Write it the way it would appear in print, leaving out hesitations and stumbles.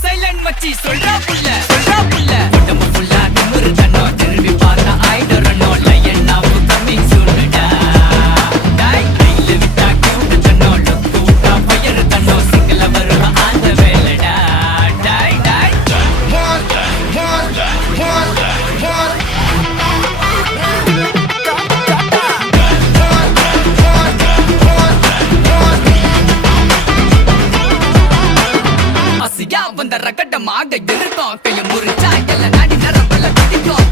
silent மச்சி சொல்றா புள்ள உடம்பு ஃபுல்லா திமிரு தன்னோ திரும்பி பார்த்தா ஆயிடறனோ லயன் ஆஃப் கமிங் சூன்டா டை கையில விட்டா கியூட் தன்னோ லுக்கு விட்டா ஃபயர் தன்னோ சிங்கல வருவ அந்த வேலடா டை டை அசியா வந்த ரகட்டமாக இருக்கும் கைய முறிச்சா எல்லாம் நாடி நரம்பல குதிக்கும்